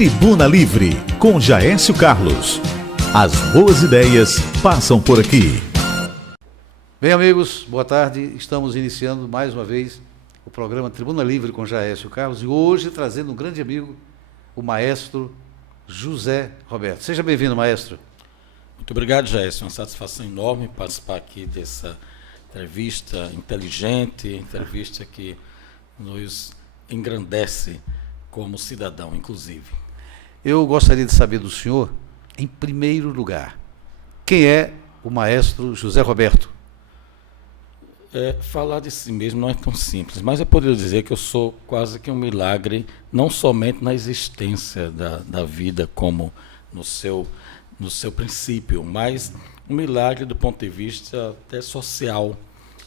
Tribuna Livre, com Jaécio Carlos. As boas ideias passam por aqui. Bem, amigos, boa tarde. Estamos iniciando mais uma vez o programa Tribuna Livre com Jaécio Carlos e hoje trazendo um grande amigo, o maestro José Roberto. Seja bem-vindo, maestro. Muito obrigado, Jaécio. Uma satisfação enorme participar aqui dessa entrevista inteligente, entrevista que nos engrandece como cidadão, inclusive. Eu gostaria de saber do senhor, em primeiro lugar, quem é o maestro José Roberto? Falar de si mesmo não é tão simples, mas eu poderia dizer que eu sou quase que um milagre, não somente na existência da vida como no seu princípio, mas um milagre do ponto de vista até social.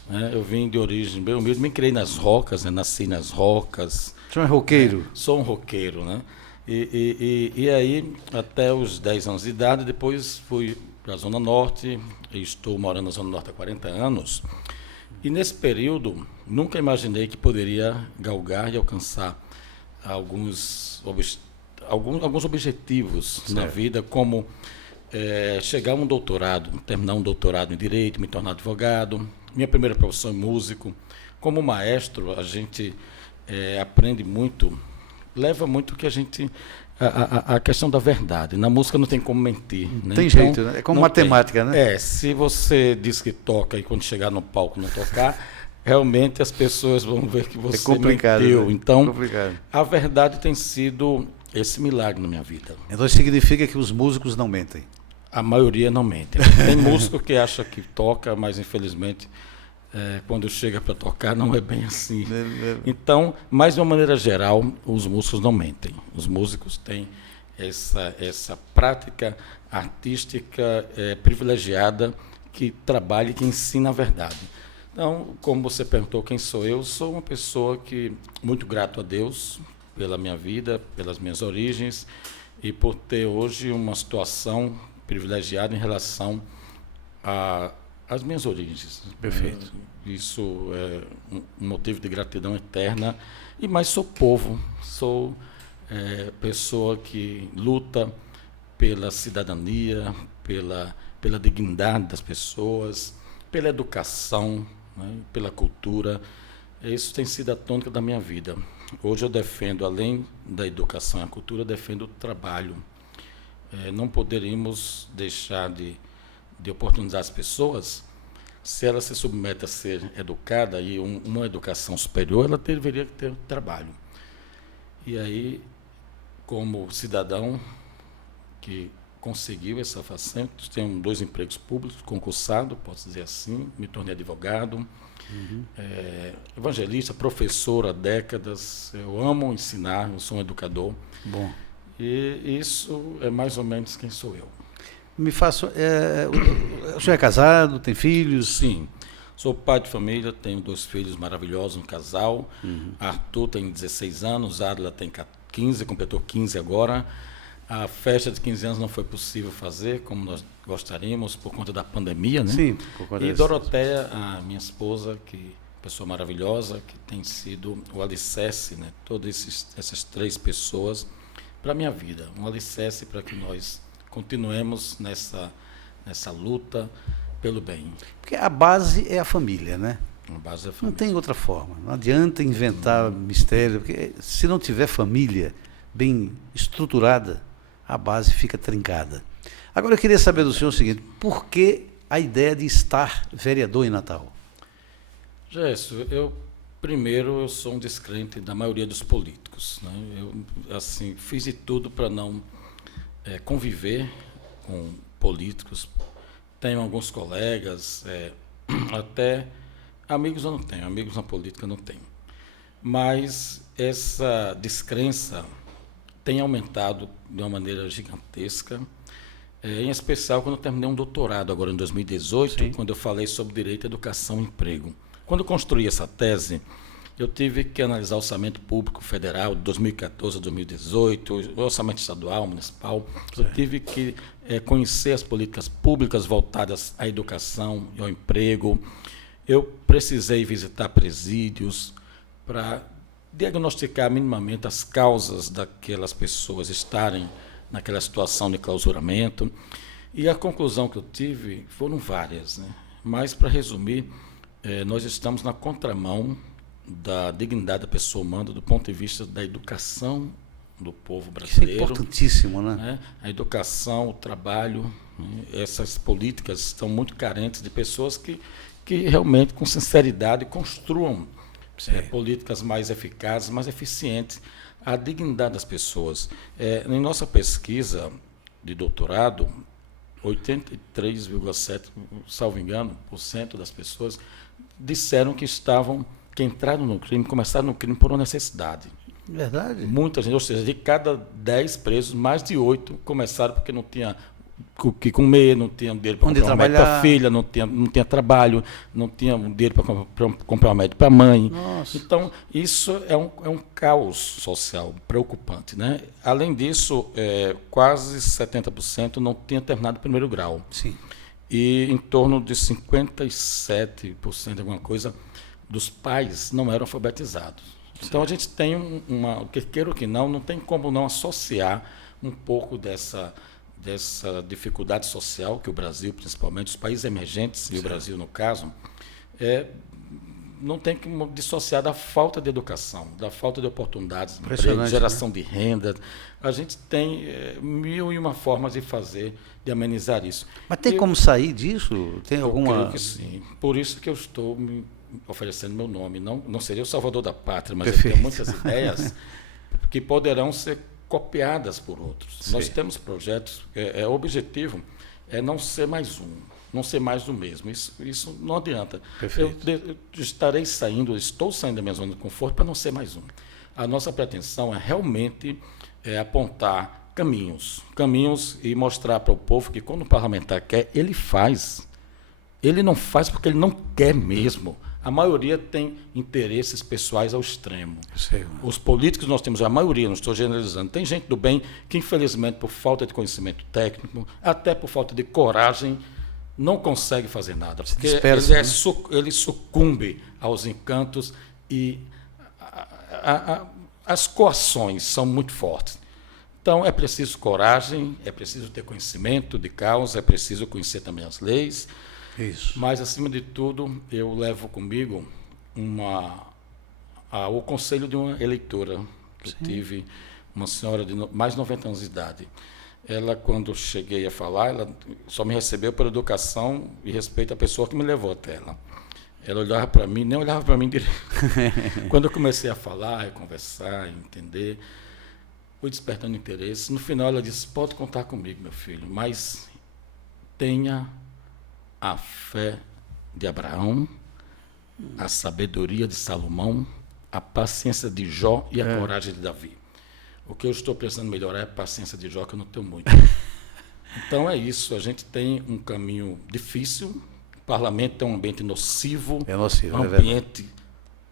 Né? Eu vim de origem bem humilde, me criei nas rocas, né? Nasci nas rocas. O senhor é roqueiro? Sou um roqueiro, né? E aí, até os 10 anos de idade, depois fui para a Zona Norte, e estou morando na Zona Norte há 40 anos. E nesse período, nunca imaginei que poderia galgar e alcançar alguns objetivos na vida, como chegar a um doutorado, terminar um doutorado em Direito, me tornar advogado. Minha primeira profissão é músico. Como maestro, a gente aprende muito, leva muito que a gente... A questão da verdade. Na música não tem como mentir. Né? Tem jeito, né? É como matemática, né? Se você diz que toca e quando chegar no palco não tocar, realmente as pessoas vão ver que você mentiu. Né? Então, a verdade tem sido esse milagre na minha vida. Então significa que os músicos não mentem? A maioria não mente. Tem músico que acha que toca, mas infelizmente quando chega para tocar não é bem assim. Então, mas de uma maneira geral, os músicos não mentem. Os músicos têm essa prática artística privilegiada que trabalha e que ensina a verdade. Então, como você perguntou quem sou eu uma pessoa que muito grato a Deus pela minha vida, pelas minhas origens e por ter hoje uma situação privilegiada em relação às minhas origens. Perfeito. Isso é um motivo de gratidão eterna. Mas sou povo, sou pessoa que luta pela cidadania, pela dignidade das pessoas, pela educação, né, pela cultura. Isso tem sido a tônica da minha vida. Hoje eu defendo, além da educação e a cultura, eu defendo o trabalho. Não poderíamos deixar de oportunizar as pessoas. Se ela se submete a ser educada e uma educação superior, ela deveria ter trabalho. E aí, como cidadão que conseguiu essa façanha, tenho 2 empregos públicos, concursado, posso dizer assim, me tornei advogado, evangelista, professor há décadas, eu amo ensinar, eu sou um educador. Bom. E isso é mais ou menos quem sou eu. Me faço. O senhor é casado, tem filhos? Sim. Sou pai de família, tenho 2 filhos maravilhosos, um casal. Arthur tem 16 anos, Adla tem 15, completou 15 agora. A festa de 15 anos não foi possível fazer como nós gostaríamos por conta da pandemia, né? Sim, por conta E Doroteia, a minha esposa, que pessoa maravilhosa, que tem sido o alicerce, né? Todas essas 3 pessoas para a minha vida. Um alicerce para que nós continuemos nessa luta pelo bem. Porque a base é a família, né? A base é a família. Não tem outra forma. Não adianta inventar mistério, porque se não tiver família bem estruturada, a base fica trincada. Agora eu queria saber do senhor o seguinte: por que a ideia de estar vereador em Natal? Jéssica, eu sou um descrente da maioria dos políticos, né? Eu fiz de tudo para não conviver com políticos. Tenho alguns colegas, até amigos eu não tenho, amigos na política eu não tenho. Mas essa descrença tem aumentado de uma maneira gigantesca, em especial quando eu terminei um doutorado, agora em 2018, Sim. quando eu falei sobre direito, educação e emprego. Quando eu construí essa tese, eu tive que analisar o orçamento público federal de 2014 a 2018, o orçamento estadual, municipal. Eu tive que conhecer as políticas públicas voltadas à educação e ao emprego. Eu precisei visitar presídios para diagnosticar minimamente as causas daquelas pessoas estarem naquela situação de clausuramento. E a conclusão que eu tive foram várias, né? Mas, para resumir, nós estamos na contramão da dignidade da pessoa humana do ponto de vista da educação do povo brasileiro. Isso é importantíssimo, né? A educação, o trabalho, né? Essas políticas estão muito carentes de pessoas que realmente, com sinceridade, construam políticas mais eficazes, mais eficientes, a dignidade das pessoas. Em nossa pesquisa de doutorado, 83,7%, salvo engano, das pessoas disseram que entraram no crime, começaram no crime por uma necessidade. Verdade. Muita gente, ou seja, de cada 10 presos, mais de 8 começaram porque não tinha o que comer, não tinha dinheiro para comprar um remédio para a filha, não tinha trabalho, não tinha dinheiro para comprar um remédio para a mãe. Nossa. Então, isso é um caos social preocupante, né? Além disso, quase 70% não tinha terminado o primeiro grau. Sim. E em torno de 57%, alguma coisa, dos pais não eram alfabetizados. Então, a gente tem queira ou que não tem como não associar um pouco dessa dificuldade social que o Brasil, principalmente os países emergentes, e o Brasil no caso, não tem que dissociar da falta de educação, da falta de oportunidades, de emprego, geração, né, de renda. A gente tem 1001 formas de amenizar isso. Mas tem como sair disso? Tem alguma? Eu creio que sim. Por isso que eu estou me oferecendo meu nome. Não seria o salvador da pátria, mas eu tenho muitas ideias que poderão ser copiadas por outros. Sim. Nós temos projetos, o objetivo é não ser mais um, não ser mais do mesmo. Isso não adianta. Eu estou saindo da minha zona de conforto para não ser mais um. A nossa pretensão é realmente apontar caminhos e mostrar para o povo que quando o parlamentar quer, ele faz. Ele não faz porque ele não quer mesmo. A maioria tem interesses pessoais ao extremo. Sei. Os políticos nós temos, a maioria, não estou generalizando, tem gente do bem que, infelizmente, por falta de conhecimento técnico, até por falta de coragem, não consegue fazer nada. Porque ele sucumbe aos encantos e as coações são muito fortes. Então, é preciso coragem, é preciso ter conhecimento de causa, é preciso conhecer também as leis. Isso. Mas, acima de tudo, eu levo comigo o conselho de uma eleitora que eu tive, uma senhora de mais de 90 anos de idade. Ela, quando cheguei a falar, ela só me recebeu por educação e respeito à pessoa que me levou até ela. Ela olhava para mim, nem olhava para mim direito. Quando eu comecei a falar, a conversar, a entender, fui despertando interesse. No final, ela disse: pode contar comigo, meu filho, mas tenha a fé de Abraão, a sabedoria de Salomão, a paciência de Jó e a coragem de Davi. O que eu estou precisando melhorar é a paciência de Jó, que eu não tenho muito. Então é isso, a gente tem um caminho difícil, o parlamento é um ambiente nocivo, um ambiente,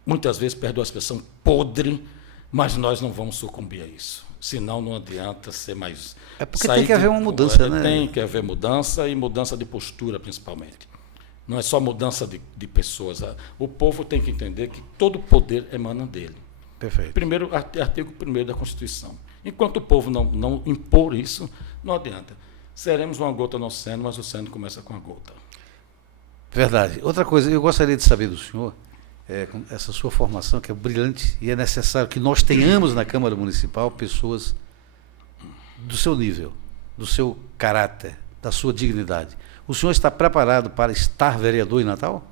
muitas vezes, perdoa a expressão, podre, mas nós não vamos sucumbir a isso. Senão não adianta ser mais... É porque tem que haver uma mudança, né? Tem que haver mudança e mudança de postura, principalmente. Não é só mudança de pessoas. O povo tem que entender que todo poder emana dele. Perfeito. Primeiro, artigo 1º da Constituição. Enquanto o povo não impor isso, não adianta. Seremos uma gota no oceano, mas o oceano começa com a gota. Verdade. Outra coisa, eu gostaria de saber do senhor, com essa sua formação, que é brilhante, e é necessário que nós tenhamos na Câmara Municipal pessoas do seu nível, do seu caráter, da sua dignidade. O senhor está preparado para estar vereador em Natal?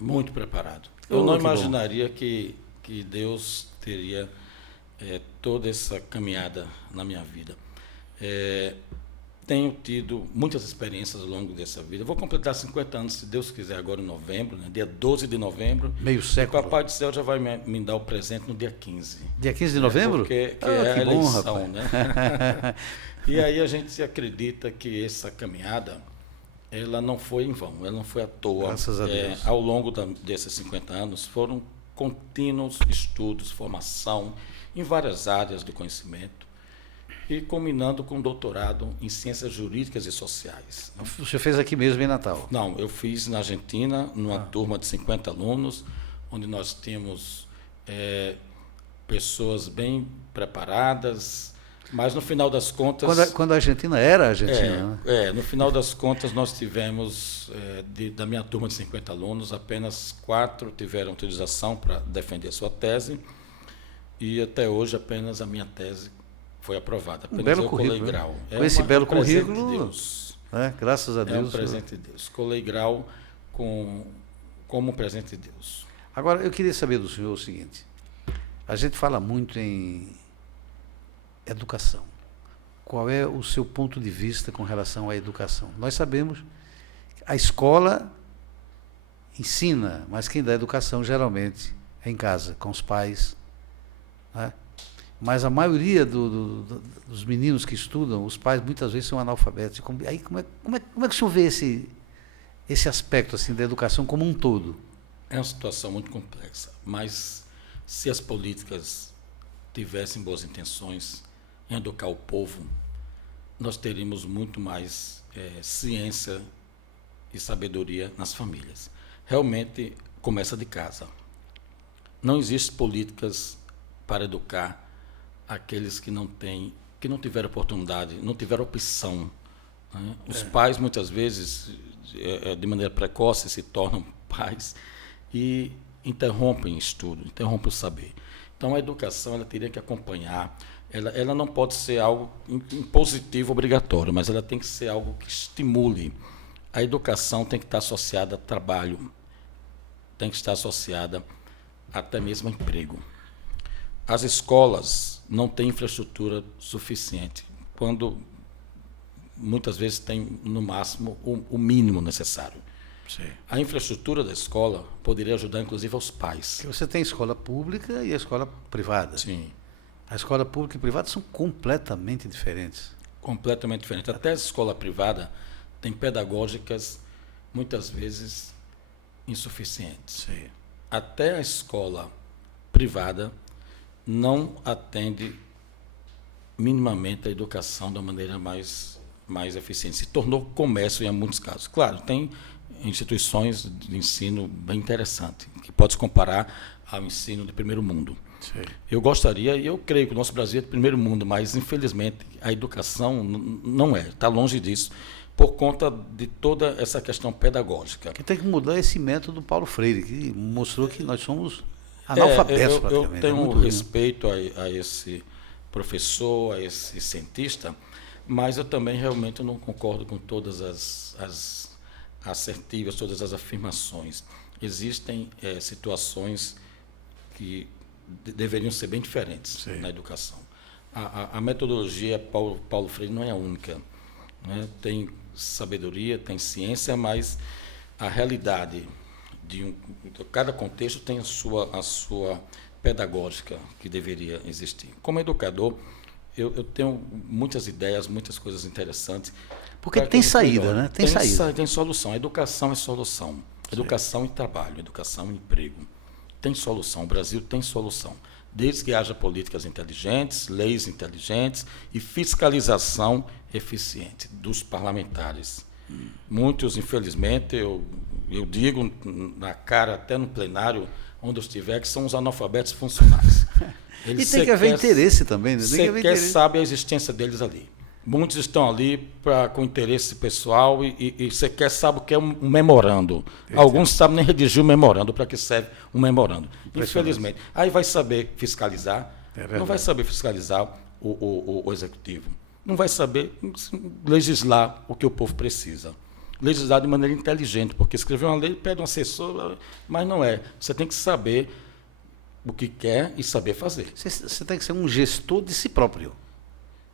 Muito preparado. Eu não imaginaria que Deus teria toda essa caminhada na minha vida. Tenho tido muitas experiências ao longo dessa vida. Vou completar 50 anos, se Deus quiser, agora em novembro, né? Dia 12 de novembro. Meio século. O Papai do Céu já vai me dar o presente no dia 15. Dia 15 de novembro? Porque é a eleição, né? E aí a gente acredita que essa caminhada, ela não foi em vão, ela não foi à toa. Graças a Deus. Ao longo desses 50 anos, foram contínuos estudos, formação em várias áreas do conhecimento, e culminando com doutorado em Ciências Jurídicas e Sociais. O senhor fez aqui mesmo em Natal? Não, eu fiz na Argentina, numa turma de 50 alunos, onde nós tínhamos pessoas bem preparadas, mas no final das contas... Quando a Argentina era Argentina, né? No final das contas nós tivemos, da minha turma de 50 alunos, apenas 4 tiveram autorização para defender sua tese, e até hoje apenas a minha tese foi aprovada. Apenas belo eu colei currículo, grau. Com esse belo currículo, de Deus. Graças a Deus. É um presente de Deus. Colei grau como um presente de Deus. Agora, eu queria saber do senhor o seguinte: a gente fala muito em educação. Qual é o seu ponto de vista com relação à educação? Nós sabemos que a escola ensina, mas quem dá educação geralmente é em casa, com os pais, né? Mas a maioria dos meninos que estudam, os pais muitas vezes são analfabetos. Aí como é que o senhor vê esse aspecto assim da educação como um todo? É uma situação muito complexa, mas se as políticas tivessem boas intenções em educar o povo, nós teríamos muito mais ciência e sabedoria nas famílias. Realmente começa de casa. Não existem políticas para educar aqueles que não tiveram oportunidade, não tiveram opção, né? Os pais muitas vezes, de maneira precoce, se tornam pais e interrompem o estudo, interrompem o saber. Então a educação ela teria que acompanhar, ela não pode ser algo impositivo, obrigatório, mas ela tem que ser algo que estimule. A educação tem que estar associada a trabalho, tem que estar associada até mesmo a emprego. As escolas não têm infraestrutura suficiente, quando muitas vezes tem, no máximo, o mínimo necessário. Sim. A infraestrutura da escola poderia ajudar, inclusive, aos pais. Porque você tem a escola pública e a escola privada. Sim. A escola pública e privada são completamente diferentes. Completamente diferente. Até a escola privada tem pedagógicas, muitas vezes, insuficientes. Sim. Até a escola privada não atende minimamente a educação da maneira mais eficiente. Se tornou comércio em muitos casos. Claro, tem instituições de ensino bem interessantes, que pode se comparar ao ensino de primeiro mundo. Sim. Eu gostaria, e eu creio que o nosso Brasil é de primeiro mundo, mas, infelizmente, a educação não é, está longe disso, por conta de toda essa questão pedagógica. Que tem que mudar esse método do Paulo Freire, que mostrou que nós somos analfabetos, praticamente. Eu tenho respeito a esse professor, a esse cientista, mas eu também realmente não concordo com todas as assertivas, todas as afirmações. Existem situações que deveriam ser bem diferentes. Sim. Na educação. A metodologia Paulo Freire não é a única, né? Tem sabedoria, tem ciência, mas a realidade de cada contexto tem a sua pedagógica que deveria existir. Como educador, eu tenho muitas ideias, muitas coisas interessantes. Porque tem saída, né? Tem saída. Tem solução. A educação é solução. Educação e trabalho, educação e emprego. Tem solução. O Brasil tem solução. Desde que haja políticas inteligentes, leis inteligentes e fiscalização eficiente dos parlamentares. Muitos, infelizmente, eu digo na cara, até no plenário, onde eu estiver, que são os analfabetos funcionais. Eles e tem que haver interesse também, né? Sequer sabe a existência deles ali. Muitos estão ali com interesse pessoal e sequer sabe o que é um memorando. Alguns sabem nem redigir um memorando, para que serve um memorando. Infelizmente. Aí vai saber fiscalizar, não vai saber fiscalizar o executivo. Não vai saber legislar o que o povo precisa. Legislar de maneira inteligente, porque escrever uma lei pede um assessor, mas não é. Você tem que saber o que quer e saber fazer. Você tem que ser um gestor de si próprio.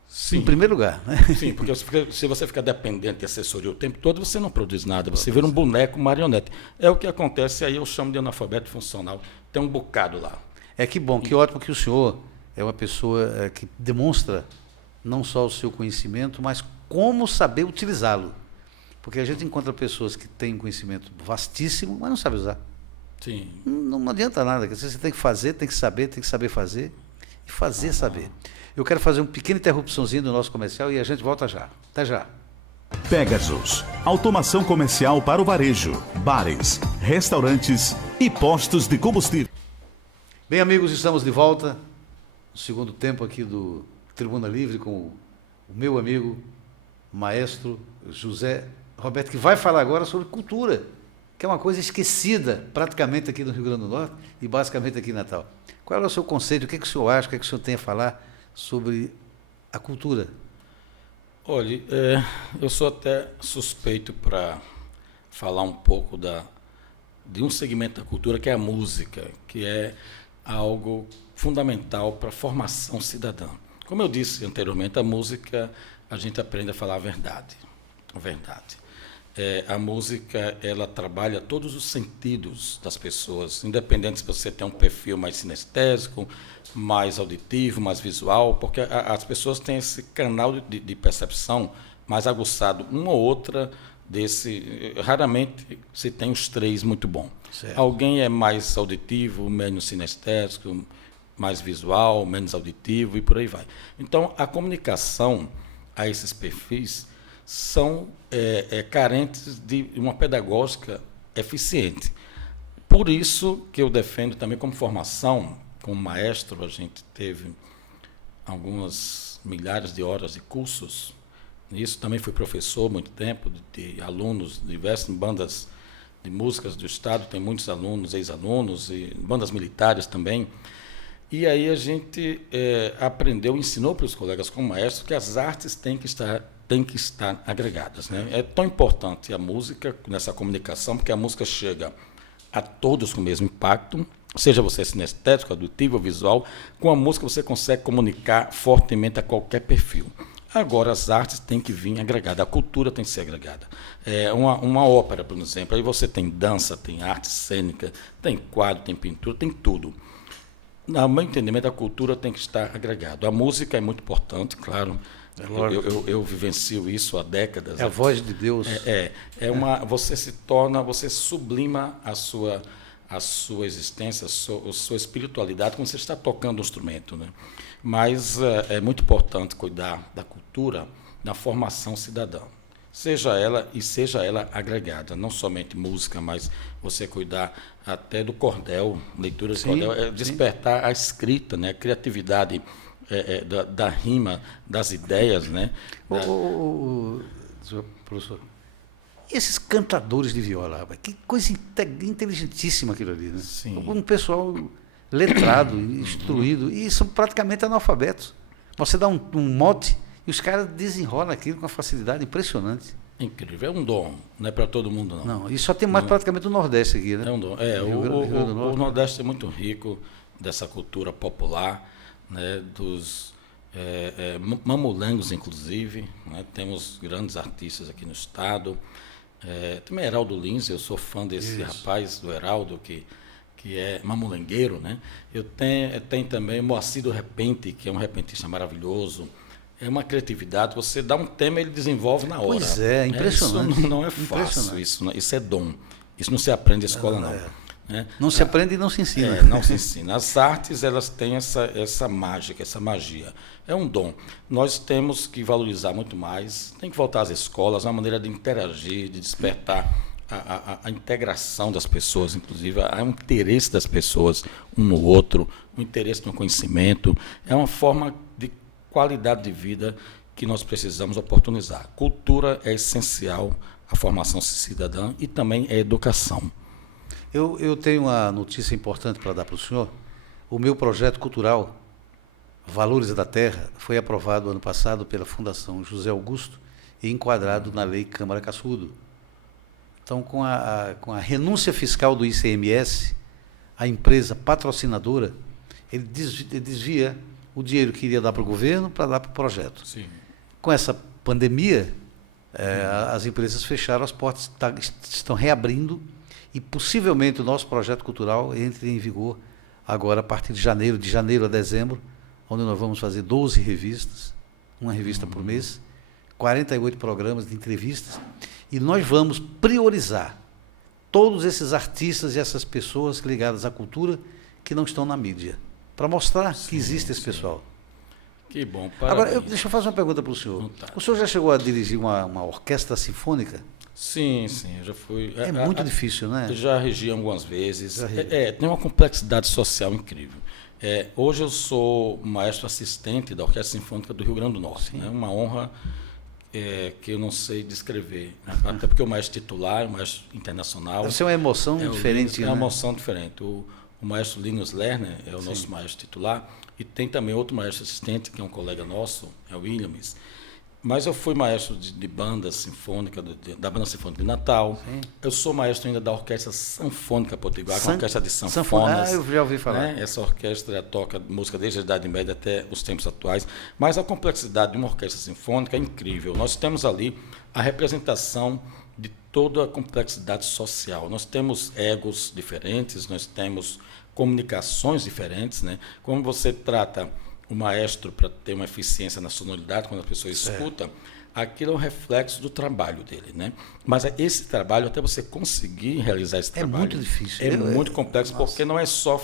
Sim. Em primeiro lugar, né? Sim, porque se você ficar dependente de assessoria o tempo todo, você não produz nada, você vira um boneco marionete. É o que acontece aí, eu chamo de analfabeto funcional. Tem um bocado lá. É que bom, que ótimo que o senhor é uma pessoa que demonstra não só o seu conhecimento, mas como saber utilizá-lo. Porque a gente encontra pessoas que têm um conhecimento vastíssimo, mas não sabem usar. Sim. Não adianta nada. Você tem que fazer, tem que saber fazer e fazer saber. Eu quero fazer uma pequena interrupçãozinha do nosso comercial e a gente volta já. Até já. Pegasus, automação comercial para o varejo, bares, restaurantes e postos de combustível. Bem, amigos, estamos de volta. no segundo tempo aqui do Tribuna Livre com o meu amigo, maestro José Roberto, que vai falar agora sobre cultura, que é uma coisa esquecida praticamente aqui no Rio Grande do Norte e basicamente aqui em Natal. Qual é o seu conceito? O que é que o senhor acha? O que é que o senhor tem a falar sobre a cultura? Olha, eu sou até suspeito para falar um pouco de um segmento da cultura que é a música, que é algo fundamental para a formação cidadã. Como eu disse anteriormente, a música, a gente aprende a falar a verdade. A verdade. A música, ela trabalha todos os sentidos das pessoas, independente se você tem um perfil mais sinestésico, mais auditivo, mais visual, porque as pessoas têm esse canal de percepção mais aguçado, uma ou outra desse, raramente se tem os três muito bom. Certo. Alguém é mais auditivo, menos sinestésico, mais visual, menos auditivo e por aí vai. Então, a comunicação a esses perfis são carentes de uma pedagógica eficiente. Por isso que eu defendo também como formação, como maestro, a gente teve algumas milhares de horas de cursos. Isso também fui professor há muito tempo, de alunos de diversas bandas de músicas do Estado, tem muitos alunos, ex-alunos, e bandas militares também. E aí a gente aprendeu, ensinou para os colegas como maestro que as artes têm que estar agregadas, né? É tão importante a música nessa comunicação, porque a música chega a todos com o mesmo impacto, seja você sinestésico, auditivo, visual, com a música você consegue comunicar fortemente a qualquer perfil. Agora, as artes têm que vir agregadas, a cultura tem que ser agregada. Uma ópera, por exemplo, aí você tem dança, tem arte cênica, tem quadro, tem pintura, tem tudo. No meu entendimento, a cultura tem que estar agregada. A música é muito importante, claro. Eu vivencio isso há décadas. É a voz de Deus. Você sublima a sua existência, a sua espiritualidade quando você está tocando um instrumento, né? Mas é muito importante cuidar da cultura na formação cidadã. Seja ela agregada, não somente música, mas você cuidar até do cordel, leitura de cordel, despertar a escrita, né, a criatividade da rima, das ideias, né? Professor, esses cantadores de viola, rapaz, que coisa inteligentíssima aquilo ali, né? Sim. Um pessoal letrado, instruído, e são praticamente analfabetos. Você dá um mote e os caras desenrolam aquilo com uma facilidade impressionante. Incrível, é um dom, não é para todo mundo não. Não, e só tem mais praticamente o Nordeste aqui, né? É um dom. O Nordeste é muito rico dessa cultura popular, né, dos mamulengos, inclusive, né? Temos grandes artistas aqui no estado. Também Heraldo Lins, eu sou fã desse rapaz, do Heraldo, que é mamulengueiro, né? Eu tenho também o Moacir do Repente, que é um repentista maravilhoso. É uma criatividade, você dá um tema e ele desenvolve na hora. Pois é, impressionante. Isso não é fácil, isso é dom. Isso não se aprende na escola, não. Né? Não se aprende e não se ensina. Não se ensina. As artes, elas têm essa mágica, essa magia. É um dom. Nós temos que valorizar muito mais, tem que voltar às escolas, uma maneira de interagir, de despertar a integração das pessoas, inclusive, o interesse das pessoas um no outro, o interesse no conhecimento. É uma forma de qualidade de vida que nós precisamos oportunizar. Cultura é essencial à formação cidadã e também a educação. Eu tenho uma notícia importante para dar para o senhor. O meu projeto cultural, Valores da Terra, foi aprovado ano passado pela Fundação José Augusto e enquadrado na Lei Câmara Caçudo. Então, com a renúncia fiscal do ICMS, a empresa patrocinadora, ele desvia o dinheiro que iria dar para o governo para dar para o projeto. Sim. Com essa pandemia, as empresas fecharam as portas, estão reabrindo e possivelmente o nosso projeto cultural entre em vigor agora a partir de janeiro a dezembro, onde nós vamos fazer 12 revistas, uma revista por mês, 48 programas de entrevistas, e nós vamos priorizar todos esses artistas e essas pessoas ligadas à cultura que não estão na mídia, para mostrar que existe esse pessoal. Que bom, parabéns. Agora, deixa eu fazer uma pergunta para o senhor. O senhor já chegou a dirigir uma orquestra sinfônica? Sim, eu já fui. É muito difícil, né? Eu já regi algumas vezes. Tem uma complexidade social incrível. Hoje eu sou maestro assistente da Orquestra Sinfônica do Rio Grande do Norte. É uma honra que eu não sei descrever, né? Até porque o maestro titular, o maestro internacional... Deve ser uma emoção diferente. É uma emoção diferente. O maestro Linus Lerner é o nosso maestro titular, e tem também outro maestro assistente, que é um colega nosso, é o Williams. Mas eu fui maestro de banda sinfônica, da Banda Sinfônica de Natal. Sim. Eu sou maestro ainda da Orquestra Sanfônica Potiguar, que é uma orquestra de sanfonas. Eu já ouvi falar. Né? Essa orquestra toca música desde a Idade Média até os tempos atuais. Mas a complexidade de uma orquestra sinfônica é incrível. Nós temos ali a representação de toda a complexidade social. Nós temos egos diferentes, nós temos comunicações diferentes, né? Como você trata o maestro para ter uma eficiência na sonoridade, quando a pessoa escuta, aquilo é um reflexo do trabalho dele, né? Mas esse trabalho, até você conseguir realizar esse trabalho... É muito difícil. É muito complexo, porque não é só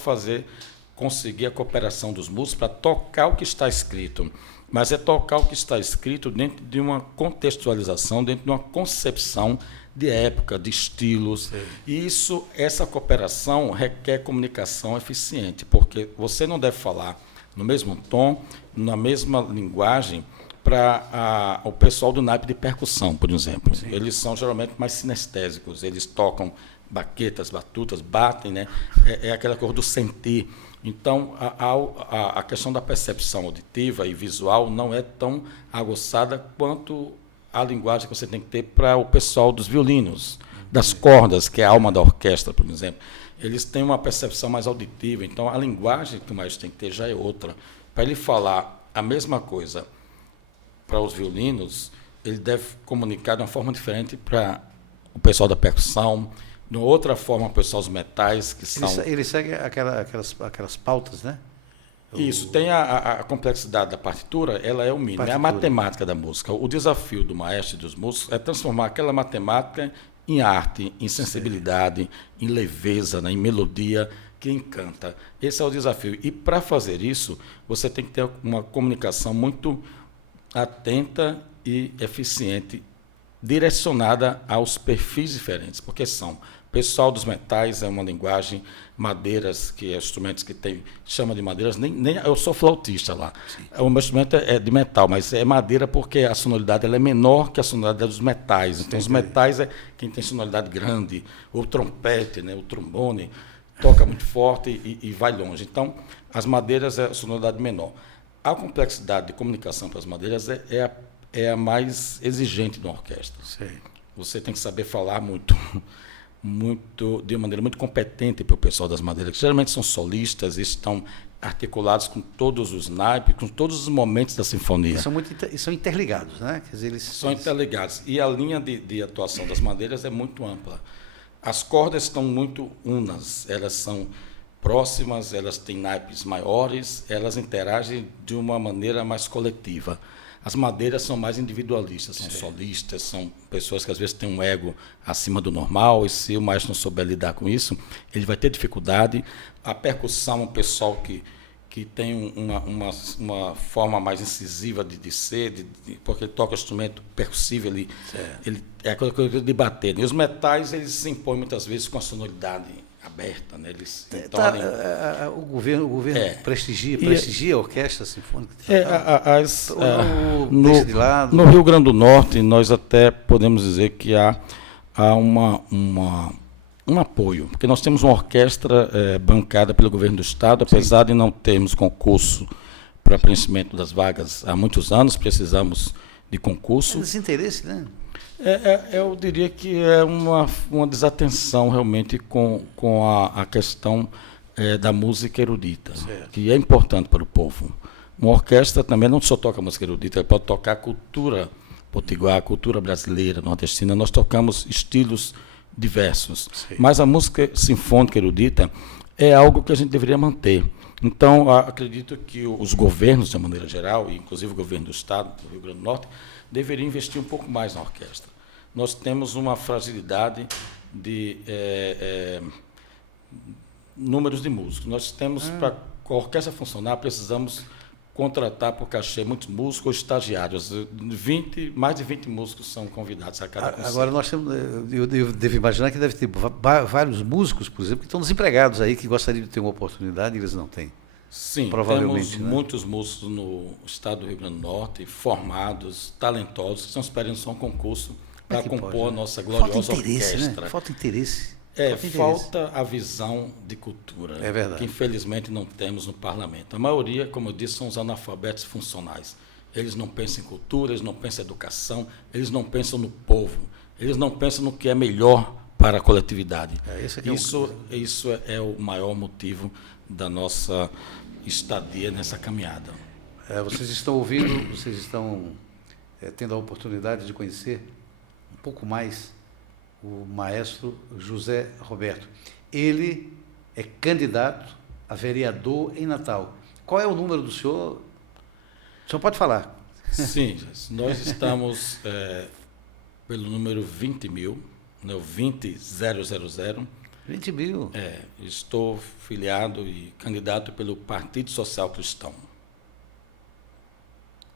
conseguir a cooperação dos músicos para tocar o que está escrito, mas é tocar o que está escrito dentro de uma contextualização, dentro de uma concepção de época, de estilos. Sim. E essa cooperação requer comunicação eficiente, porque você não deve falar no mesmo tom, na mesma linguagem, para o pessoal do naipe de percussão, por exemplo. Sim. Eles são geralmente mais sinestésicos, eles tocam baquetas, batutas, batem, né? É aquela coisa do sentir. Então, a questão da percepção auditiva e visual não é tão aguçada quanto a linguagem que você tem que ter para o pessoal dos violinos, das cordas, que é a alma da orquestra, por exemplo. Eles têm uma percepção mais auditiva, então a linguagem que o maestro tem que ter já é outra. Para ele falar a mesma coisa para os violinos, ele deve comunicar de uma forma diferente para o pessoal da percussão, de uma outra forma para o pessoal dos metais, que são... Ele segue aquelas pautas, né? Isso, tem a complexidade da partitura, ela é o mínimo, é a matemática da música. O desafio do maestro e dos músicos é transformar aquela matemática em arte, em sensibilidade, em leveza, né, em melodia que encanta. Esse é o desafio. E para fazer isso, você tem que ter uma comunicação muito atenta e eficiente, direcionada aos perfis diferentes, porque são... O pessoal dos metais é uma linguagem, madeiras, que é instrumentos que chama de madeiras, nem eu sou flautista lá. Sim. O meu instrumento é de metal, mas é madeira porque a sonoridade ela é menor que a sonoridade dos metais. Então, os metais é quem tem sonoridade grande, o trompete, né, o trombone, toca muito forte e vai longe. Então, as madeiras é a sonoridade menor. A complexidade de comunicação para as madeiras é a mais exigente de uma orquestra. Sim. Você tem que saber falar muito de uma maneira muito competente para o pessoal das madeiras, que geralmente são solistas e estão articulados com todos os naipes, com todos os momentos da sinfonia. E são interligados, né? Quer dizer, são interligados. E a linha de atuação das madeiras é muito ampla. As cordas estão muito unas, elas são próximas, elas têm naipes maiores, elas interagem de uma maneira mais coletiva. As madeiras são mais individualistas, são solistas, são pessoas que às vezes têm um ego acima do normal, e se o maestro não souber lidar com isso, ele vai ter dificuldade. A percussão, o pessoal que tem uma forma mais incisiva de ser, porque ele toca o instrumento percussivo, ele é aquela coisa de bater. E os metais, eles se impõem muitas vezes com a sonoridade aberta, né? Eles o governo prestigia a orquestra sinfônica. No Rio Grande do Norte, nós até podemos dizer que há um apoio, porque nós temos uma orquestra bancada pelo governo do Estado, apesar de não termos concurso para preenchimento das vagas há muitos anos, precisamos de concurso. É desinteresse, né? Eu diria que é uma desatenção realmente com a questão da música erudita, que é importante para o povo. Uma orquestra também não só toca música erudita, ela pode tocar a cultura potiguar, a cultura brasileira, nordestina. Nós tocamos estilos diversos, mas a música sinfônica erudita é algo que a gente deveria manter. Então, acredito que os governos, de maneira geral, e inclusive o governo do Estado, do Rio Grande do Norte, deveria investir um pouco mais na orquestra. Nós temos uma fragilidade de números de músicos. Nós temos, para a orquestra funcionar, precisamos contratar por cachê muitos músicos ou estagiários. Mais de 20 músicos são convidados a cada concerto. Agora, nós temos, eu devo imaginar que deve ter vários músicos, por exemplo, que estão desempregados aí, que gostariam de ter uma oportunidade e eles não têm. Sim, provavelmente, temos né? muitos músicos no estado do Rio Grande do Norte, formados, talentosos, que estão esperando só um concurso para que compor pode, a né? nossa Falta gloriosa interesse, orquestra. né? Falta interesse. Falta interesse. Falta a visão de cultura, É verdade. que infelizmente não temos no parlamento. A maioria, como eu disse, são os analfabetos funcionais. Eles não pensam em cultura, eles não pensam em educação, eles não pensam no povo, eles não pensam no que é melhor para a coletividade. Isso é o maior motivo da nossa estadia nessa caminhada. Vocês estão ouvindo, vocês estão tendo a oportunidade de conhecer um pouco mais o maestro José Roberto. Ele é candidato a vereador em Natal. Qual é o número do senhor? O senhor pode falar. Sim, nós estamos pelo número 20.000, né, o 20000. 20 mil. Estou filiado e candidato pelo Partido Social Cristão.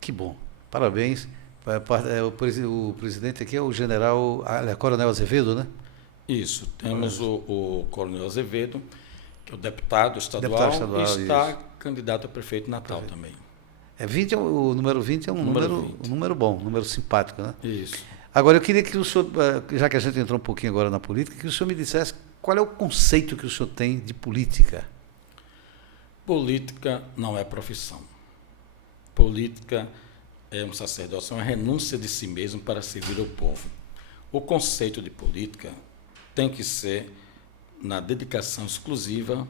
Que bom. Parabéns. O presidente aqui é o general Coronel Azevedo, né? Isso. Temos o Coronel Azevedo, que é o deputado estadual e está isso. Candidato a prefeito de Natal também. 20 o número 20 é um número bom, um número simpático, né? Isso. Agora, eu queria que o senhor, já que a gente entrou um pouquinho agora na política, que o senhor me dissesse qual é o conceito que o senhor tem de política. Política não é profissão. Política é um sacerdócio, é uma renúncia de si mesmo para servir ao povo. O conceito de política tem que ser na dedicação exclusiva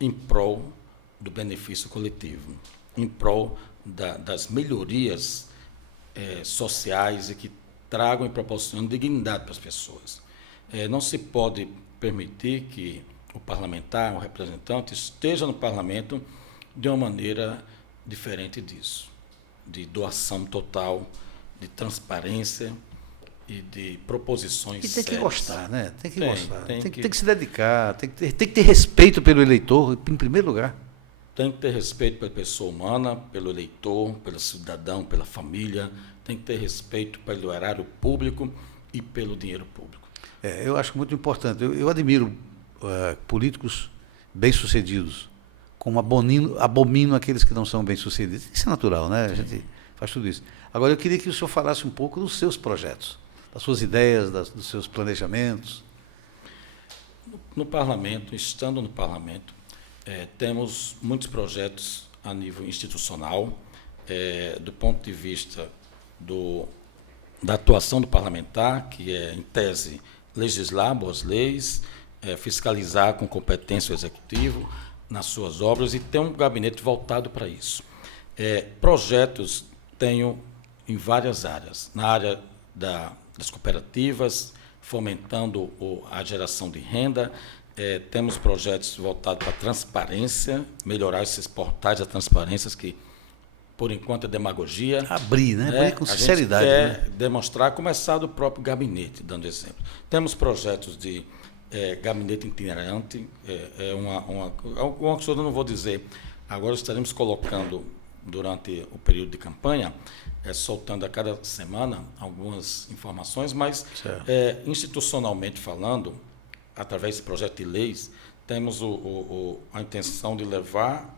em prol do benefício coletivo, em prol das melhorias sociais e que tragam e proporcionam dignidade para as pessoas. Não se pode permitir que o parlamentar, o representante, esteja no parlamento de uma maneira diferente disso, de doação total, de transparência e de proposições E tem que gostar, né? Tem que gostar. Tem que se dedicar, tem que ter respeito pelo eleitor, em primeiro lugar. Tem que ter respeito pela pessoa humana, pelo eleitor, pelo cidadão, pela família, tem que ter respeito pelo erário público e pelo dinheiro público. Eu acho muito importante. Eu admiro políticos bem-sucedidos, como abomino aqueles que não são bem-sucedidos. Isso é natural, né? A gente faz tudo isso. Agora, eu queria que o senhor falasse um pouco dos seus projetos, das suas ideias, dos seus planejamentos. No parlamento, estando no parlamento, temos muitos projetos a nível institucional, do ponto de vista da atuação do parlamentar, que é, em tese, legislar boas leis, fiscalizar com competência o executivo nas suas obras e ter um gabinete voltado para isso. Projetos tenho em várias áreas. Na área das cooperativas, fomentando a geração de renda, temos projetos voltados para a transparência, melhorar esses portais da transparência que, por enquanto, é demagogia. Abrir, né? Abrir com sinceridade. A gente quer demonstrar, começar do próprio gabinete, dando exemplo. Temos projetos de gabinete itinerante, alguma coisa eu não vou dizer. Agora estaremos colocando, durante o período de campanha, soltando a cada semana algumas informações, mas institucionalmente falando, através desse projeto de leis, temos a intenção de levar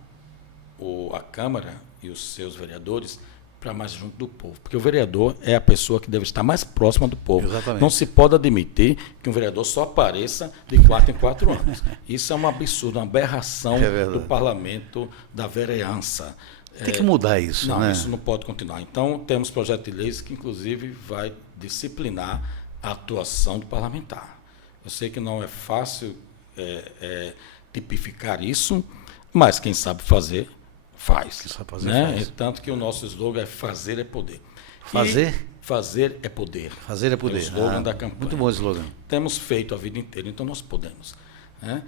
a Câmara e os seus vereadores para mais junto do povo. Porque o vereador é a pessoa que deve estar mais próxima do povo. Exatamente. Não se pode admitir que um vereador só apareça de 4 em 4 anos. Isso é um absurdo, uma aberração do parlamento, da vereança. Tem que mudar isso, não, né? Isso não pode continuar. Então, temos projeto de leis que, inclusive, vai disciplinar a atuação do parlamentar. Eu sei que não é fácil tipificar isso, mas quem sabe fazer, faz. Faz. Tanto que o nosso slogan é fazer é poder. Fazer é poder. Fazer é poder. É o slogan da campanha. Muito bom slogan. Temos feito a vida inteira, então nós podemos. Né?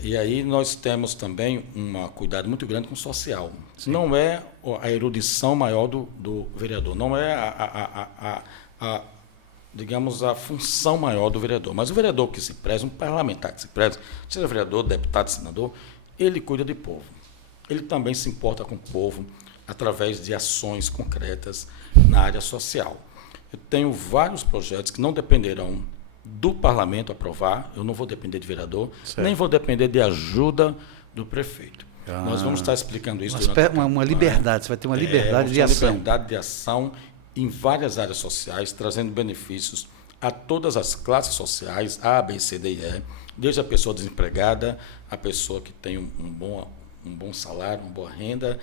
E aí nós temos também um cuidado muito grande com o social. Sim. Não é a erudição maior do vereador, não é digamos, a função maior do vereador. Mas o vereador que se preza, um parlamentar que se preza, seja vereador, deputado, senador, ele cuida de povo. Ele também se importa com o povo através de ações concretas na área social. Eu tenho vários projetos que não dependerão do parlamento aprovar, eu não vou depender de vereador, nem vou depender de ajuda do prefeito. Nós vamos estar explicando isso. Uma liberdade, você vai ter uma liberdade de ação. Liberdade de ação em várias áreas sociais, trazendo benefícios a todas as classes sociais, A, B, C, D e E, desde a pessoa desempregada, a pessoa que tem um bom salário, uma boa renda.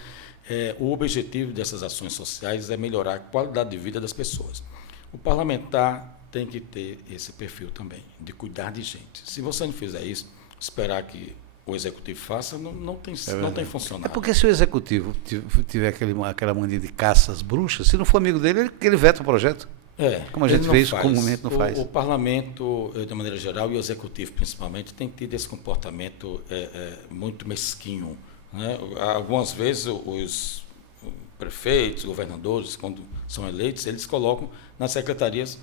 O objetivo dessas ações sociais é melhorar a qualidade de vida das pessoas. O parlamentar tem que ter esse perfil também, de cuidar de gente. Se você não fizer isso, esperar que o executivo faça, não tem funcionado. É porque se o executivo tiver aquela mania de caça às bruxas, se não for amigo dele, ele veta o projeto. Como a gente vê isso, comumente não faz. O parlamento, de maneira geral, e o executivo principalmente, tem tido esse comportamento muito mesquinho, né? Algumas vezes os prefeitos, governadores, quando são eleitos, eles colocam nas secretarias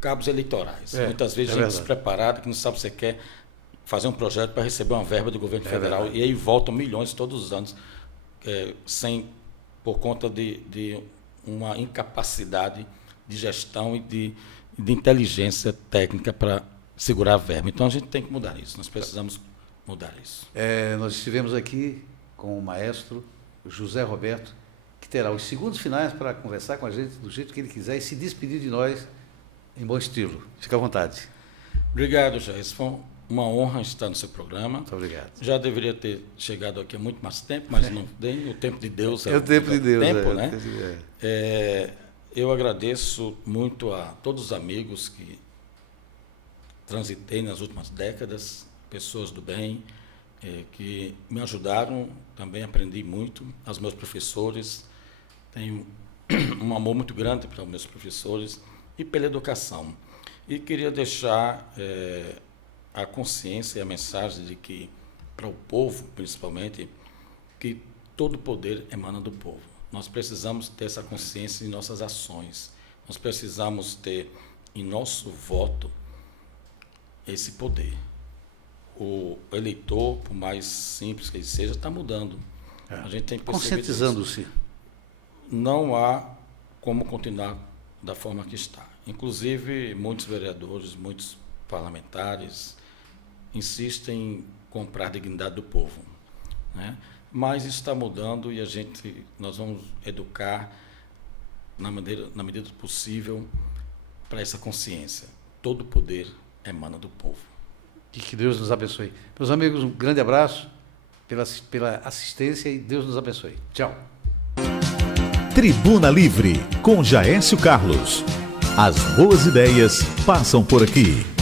cabos eleitorais. Muitas vezes gente despreparada, que não sabe se quer fazer um projeto para receber uma verba do governo federal, e aí voltam milhões todos os anos, por conta de uma incapacidade de gestão e de inteligência técnica para segurar a verba. Então, a gente tem que mudar isso, nós precisamos mudar isso. Nós estivemos aqui com o maestro José Roberto, que terá os segundos finais para conversar com a gente do jeito que ele quiser e se despedir de nós em bom estilo. Fica à vontade. Obrigado, Jair. Foi uma honra estar no seu programa. Muito obrigado. Já deveria ter chegado aqui há muito mais tempo, mas não tem. O tempo de Deus o tempo de Deus. Né? Eu agradeço muito a todos os amigos que transitei nas últimas décadas, pessoas do bem, que me ajudaram, também aprendi muito, aos meus professores. Tenho um amor muito grande para os meus professores e pela educação. E queria deixar a consciência e a mensagem de que, para o povo, principalmente, que todo poder emana do povo. Nós precisamos ter essa consciência em nossas ações. Nós precisamos ter em nosso voto esse poder. O eleitor, por mais simples que ele seja, está mudando. A gente tem conscientizando-se. Não há como continuar da forma que está. Inclusive, muitos vereadores, muitos parlamentares insistem em comprar a dignidade do povo, né? Mas isso está mudando e nós vamos educar na medida do possível para essa consciência. Todo poder emana do povo. E que Deus nos abençoe. Meus amigos, um grande abraço pela assistência e Deus nos abençoe. Tchau. Tribuna Livre, com Jaécio Carlos. As boas ideias passam por aqui.